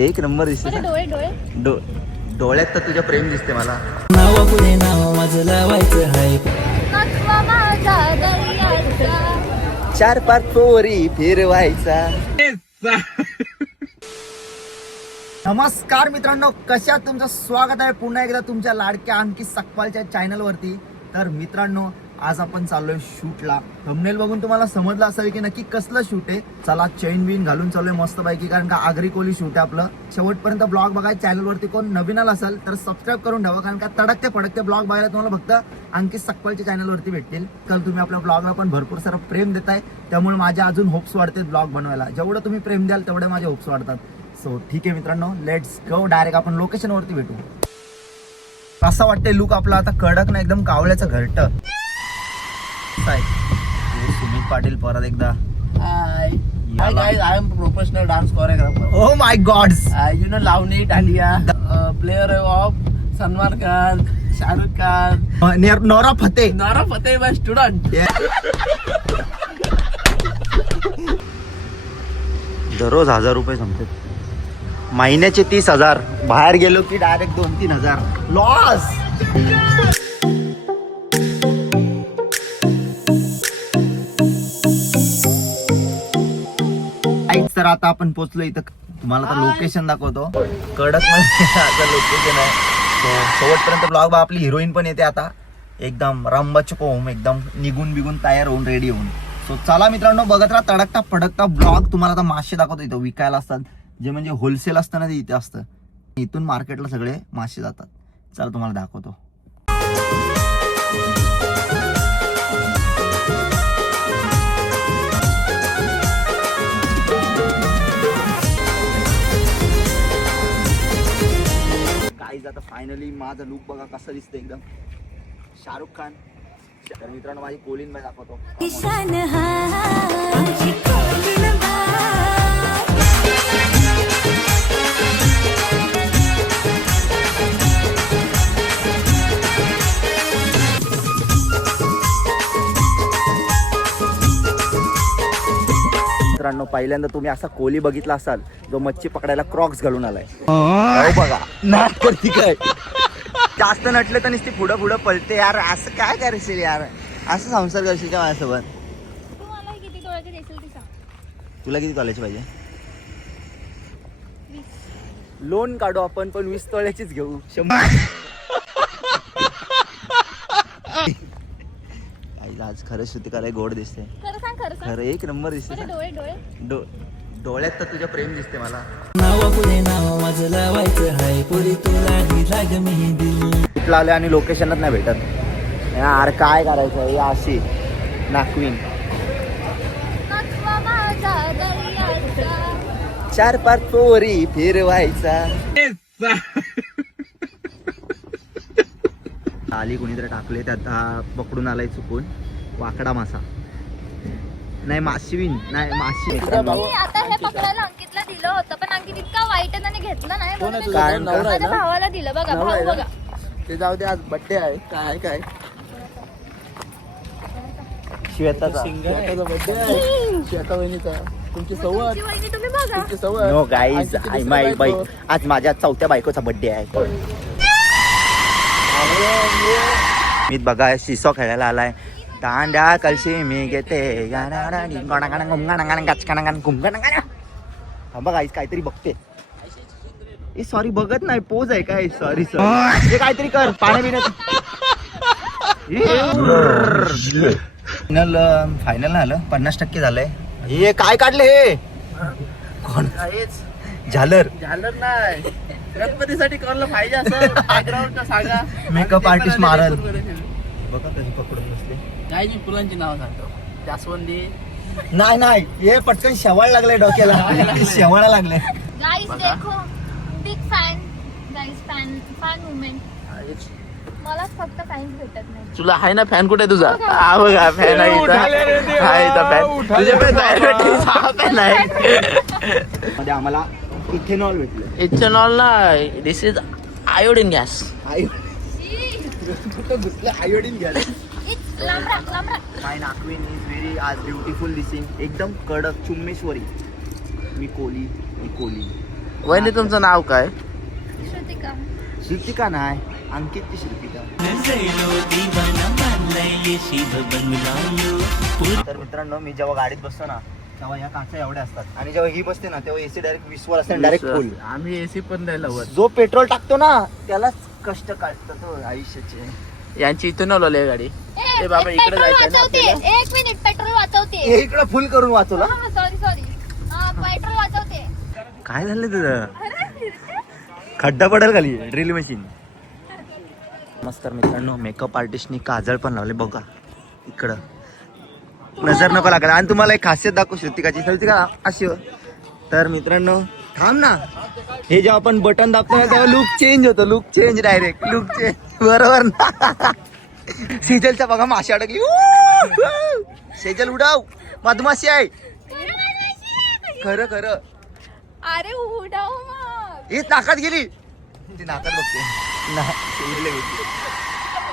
एक नंबर दिसते. डोळे डोळे डोळ्यात तर तुझ्या प्रेम दिसते मला. नावा पुढे नाव माझं लावायचं हाय. नखवा माझा दर्याचा 4-5 पोरी फिरवायचा. नमस्कार मित्रांनो, कशात तुमचं स्वागत आहे पुन्हा एकदा तुमच्या लाडक्या अंकित सकपालच्या चॅनल वरती. तर मित्रांनो, आज आपण चाललोय शूटला. थंबनेल बघून तुम्हाला समजलं असेल की नक्की कसलं शूट आहे. चला चेन बिन घालून चाललोय मस्त पैकी, कारण का आगरी कोली शूट आहे आपलं. शेवटपर्यंत ब्लॉग बघाय. चॅनल वरती कोण नवीन आला असेल तर सबस्क्राईब करून ठेवा, कारण का तडकते फडकते ब्लॉग बघायला तुम्हाला फक्त अंकित सकपालच्या चॅनल वरती भेटतील. काल तुम्ही आपल्या ब्लॉगला पण भरपूर सारं प्रेम देताय, त्यामुळे माझ्या अजून होप्स वाढतात ब्लॉग बनवायला. जेवढं तुम्ही प्रेम द्याल तेवढे माझे होप्स वाढतात. सो ठीक आहे मित्रांनो, लेट्स गो. डायरेक्ट आपण लोकेशन वरती भेटू. असं वाटतंय लुक आपला आता कडक ना एकदम कावळ्याचं घरट. सुमित पाटील परत एकदा. Hi guys, I am professional dance choreographer. Oh my God! You know Lavni Dalia, player of Salman Khan, Shah Rukh Khan, Nora Fateh. Nora Fateh, my student. दररोज 1000 रुपये संपतात. महिन्याचे 30,000. बाहेर गेलो की डायरेक्ट 2-3 हजार लॉस. तर आता आपण पोहोचलो इथं. तुम्हाला आता लोकेशन दाखवतो. कडक मध्ये लोकेशन आहे. शेवटपर्यंत ब्लॉग. आपली हिरोईन पण येते आता एकदम रामबाची कोम, एकदम निघून बिगून तयार होऊन रेडी होऊन. सो चला मित्रांनो, बघत राहा तडकता फडकता ब्लॉग. तुम्हाला आता मासे दाखवतो. इथं विकायला असतात, जे म्हणजे होलसेल असतं ना, ते इथे असतं. इथून मार्केटला सगळे मासे जातात. चला तुम्हाला दाखवतो. गाईज आता फायनली माझा लुक बघा कसा दिसतं, एकदम शाहरुख खान. तर मित्रांनो, माझी कोलीन बाई दाखवतो. मित्रांनो, पहिल्यांदा तुम्ही असा कोली बघितला असाल जो मच्छी पकडायला क्रॉक्स घालून आलाय. बघा नाट करती काय. जास्त नटले तर नुसती पुढं पुढं पळते यार. असं काय करशील यार, असं संसार करशील का माझ्यासोबत. तू मला किती डोळ्याचे देशील ती सांग. तुला किती तोल्याची पाहिजे. 20. लोन काढू आपण, पण 20 तोल्याचीच घेऊ. 100. आज खरं श्रुती करायला गोड दिसते. खरं सांग, खरं सांग. खरं एक नंबर दिसते. डोळे डोळे डोळ्यात तर तुझ्या प्रेम दिसते मला. नावा पुढे नाव माझं लावायचं हाय. पुरी तुला दिला ग मी दिल. कुठला आले आणि लोकेशनच नाही भेटत यार. काय करायचं ही अशी नाकवीन. नखवा माझा दर्याचा 4-5 पोरी फिरवायचा. आली कुणीतरी टाकले, त्यात हा पकडून आलाय चुकून. वाकडा मासा नाही, माशवीन नाही, माशी. मी आता हे पकडायला अंकितला दिलं होतं, पण अंकित इतका वाईट त्याने घेतलं नाही. म्हणून मी काय माझ्या भावाला दिलं. बघा भाऊ बघा. ते जाऊ दे, आज बर्थडे आहे. काय काय श्वेताचा. श्वेताचा बर्थडे आहे. श्वेता वहिनीचा. तुमची सवय तुमची वहिनी तुम्ही बघा. तुमची सवय. नो गाईज, आय माय बाई. आज माझ्या 4थ्या बायकोचा बर्थडे आहे. मी बघा शिसो खेळायला आलाय. दांड्या कलशी मी घेते. थांबा गाईज, काहीतरी बघते. ए सॉरी, बघत नाही, पोज आहे काय. सॉरी सॉरी, हे काहीतरी कर. पाणी पिण्यात. फायनल नाही आलं, 50% झालंय. हे काय काढले हे कोण. झालर झालं नाही. गणपतीसाठी कोणाला पाहिजे असं बॅकग्राऊंड सांगा. मेकअप आर्टिस्ट मारल. बघा कशी पकडून बसले. काय जी फुलांची नाव सांगतो. जास्वंदी. नाही नाही, हे पटकन शेवाळ लागले डोक्याला. शेवाळा लागले. गाईस देखो, बिग फॅन. गाईस फॅन मुवमेंट. मलाच फक्त फॅन्स भेटत नाही. तुला आहे ना फॅन. कुठे तुझा. हा बघा फॅन आहे फॅन. तुझे पण मध्ये आम्हाला इथेनॉल भेटलं. इथेनॉल नाही, दिस इज आयोडीन गॅस. आयोडीन घ्यायला. लांब राख. माय नाकवीन इज व्हेरी आज ब्युटिफुल दिसिंग. एकदम कडक चुम्मेश्वरी. मी कोली. वहिनी तुमचं नाव काय? श्रुतिका. श्रुतिका नाही, अंकितची श्रुतिका. तर मित्रांनो, मी जेव्हा गाडीत बसतो ना तेव्हा या काचा एवढ्या असतात आणि जेव्हा ही बसते ना तेव्हा एसी डायरेक्ट 20 वर असते, डायरेक्ट फुल. आम्ही एसी पण नाही लावत. जो पेट्रोल टाकतो ना त्यालाच कष्ट काढतात हो आयुष्याचे. यांची इथून लावली गाडी. ए बाबा, इकडे पेट्रोल जायचं ना वाचवते. आपल्याला. एक मिनिट, पेट्रोल वाचवते. हे इकडं फुल करून वाचवला. सॉरी पेट्रोल वाचवते. काय झालं तुझं? खड्डा पडेल खाली ड्रिल मशीन. नमस्कार मित्रांनो, मेकअप आर्टिस्टनी काजळ पण लावले बघा इकडं, नजर नको लागला. आणि तुम्हाला एक खासियत दाखवू श्रुतिकाची. श्रुतिका अशी हो. तर मित्रांनो थांब ना, हे जेव्हा आपण बटन दाबतो ना तेव्हा लुक चेंज होतो. Look change, direct look change. बरोबर ना? सेजलच्या बघा माशी अडकली. सेजल उडाव, मधमाशी आहे. खरं खरं. अरे उडाव मग. हीच नाकात गेली, ती नाकात बघते.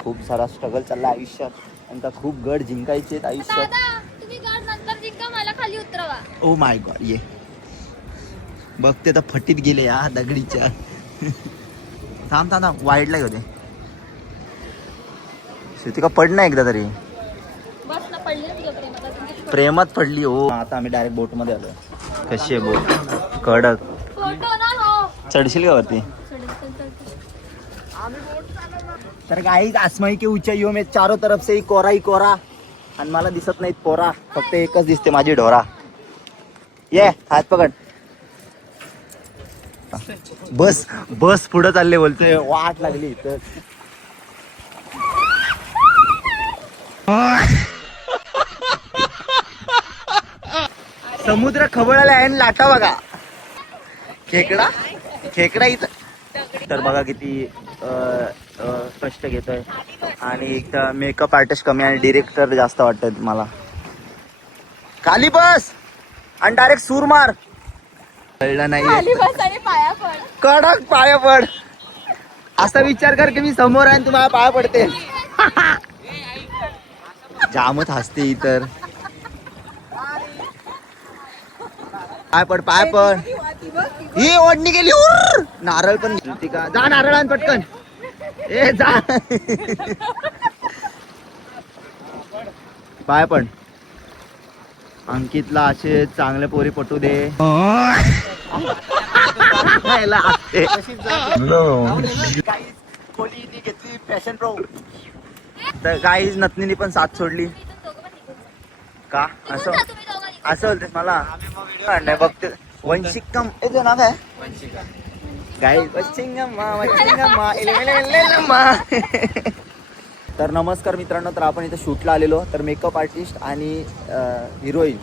खूप सारा स्ट्रगल चालला आयुष्यात आणि त्या खूप गड जिंकायचे आहेत आयुष्यात. दादा, तुम्ही गाड नंतर जिंका, मला खाली उतरवा. ओ माय गॉड, ये बघते तर फटीत गेले या दगडीच्या. थांब थांब थांब, वाईडला होते. श्रुतिका पड ना एकदा तरी. बस ना, पडली तुझ्या प्रेमात. प्रेमात पडली हो. आता आम्ही डायरेक्ट बोट मध्ये आलो. कशी आहे बोट? कडक. फोटो ना हो. चढशील का वरती? तर गाईज, आसमाई के ऊंचाइयों में चारों तरफ से ही कोरा आणि मला दिसत नाहीत पोरा, फक्त एकच दिसते माझी ढोरा. ये हात पकड. बस बस पुढे चालले, बोलतोय वाट लागली तर. समुद्र खवळाला आहे आणि लाटा बघा. खेकडा इथं. तर बघा किती कष्ट घेतोय. आणि एकदा मेकअप आर्टिस्ट कमी आणि डिरेक्टर जास्त वाटत मला. खाली बस आणि डायरेक्ट सूर मार. कळलं नाही, खाली बस आणि पाया पड. कडक पाया पड. असा विचार कर की मी समोर आहे आणि तुम्हाला पाया पडते. जामच हसते इतर. पाय पड. ही ओढणी गेली. नारळ पण घेतली का? जा नारळ आण पटकन. ए जा. पाय पड. अंकितला असे चांगले पोरी पटू दे. Fashion pro. तर काहीच नतनीने पण साथ सोडली का? असं बोलतेस मला? नाही बघते. वंशिकम याचं नाव आहे गाई. तर नमस्कार मित्रांनो, तर आपण इथे शूटला आलेलो. तर मेकअप आर्टिस्ट आणि हिरोईन.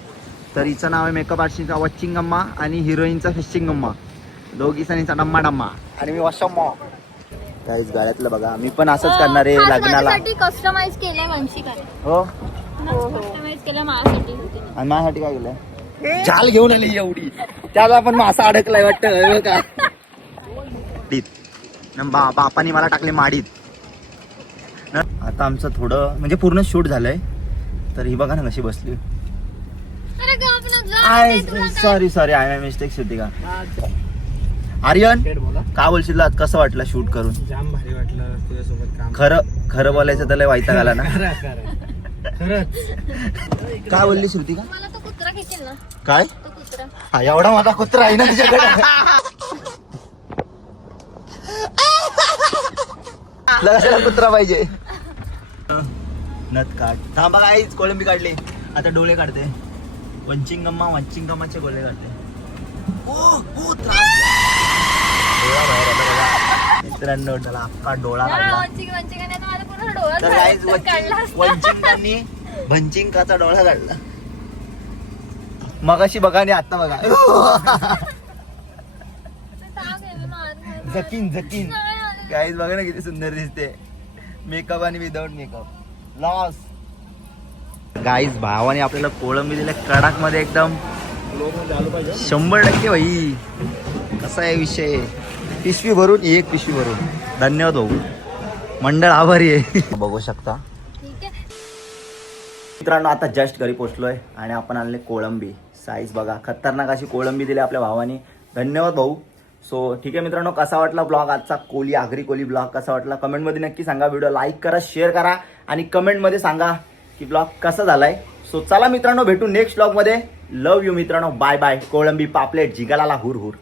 तर हिचं नाव आहे मेकअप आर्टिस्टचा वच्चिंगम्मा आणि हिरोईनचा फिशिंगम्मा. दोघी सणीचा डम्मा डम्मा आणि मी वशम्मा. काहीच गाड्यातलं बघा, मी पण असंच करणार आहे लग्नाला. कस्टमाइज केलंय वंशिकाने. हो, कस्टमाइज केलंय माझ्यासाठी. आणि माझ्यासाठी काय केलंय? जाल घेऊन आली एवढी, त्याला पण मासा अडकलाय वाटतं का? बापाने मला टाकले माडीत. आता आमचं थोडं म्हणजे पूर्ण शूट झालंय. तर ही बघा ना कशी बसली. अरे गप ना, जा दे तुला काय. Sorry I mistake. Shrutika. Aryan, काय बोलशील आज? कसं वाटलं शूट करून? जाम भारी वाटलं तुझ्यासोबत काम. खरं बोलायचं त्याला वाईटा घाला ना. खरंच काय बोलली श्रुतिका? मला तो कुत्रा खेचेल ना. काय? तो कुत्रा. हा, एवढा माझा कुत्रा आहे ना तुझ्याकडे? कशाला कुत्रा पाहिजे? नथ काढ. थांबा काहीच कोळंबी काढली. आता डोळे काढते. वंचिंगम्माचे डोळे काढते. मित्रांनो, त्याला अख्खा डोळा काढला. वंचिकाने तर माझा पूर्ण डोळा तर काहीच काढला असता. वंचिंगांनी भंचिंकाचा डोळा काढला. मगाशी बघा आणि आता बघा. जकीन गाईज बघा ना किती सुंदर दिसते. मेकअप आणि विदाउट मेकअप लॉस. गाईज भावाने आपल्याला कोळंबी दिल्या कडक मध्ये एकदम 100% भाई. कसा आहे विषय? पिशवी भरून एक पिशवी भरून. धन्यवाद भाऊ, मंडळ आभारी आहे. बघू शकता ठीक आहे. मित्रांनो, आता जस्ट घरी पोहोचलोय आणि आपण आणले कोळंबी. साईज बघा, खतरनाक अशी कोळंबी दिली आपल्या भावाने. धन्यवाद भाऊ. सो ठीक आहे मित्रांनो, कसा वाटला ब्लॉग आजचा कोली आगरी कोली ब्लॉग कसा वाटला कमेंटमध्ये नक्की सांगा. व्हिडिओ लाईक करा, शेअर करा आणि कमेंटमध्ये सांगा की ब्लॉग कसा झालाय. सो चला मित्रांनो, भेटू नेक्स्ट ब्लॉगमध्ये. लव यू मित्रांनो, बाय बाय. कोळंबी पापलेट जिगालाला हुर हुर.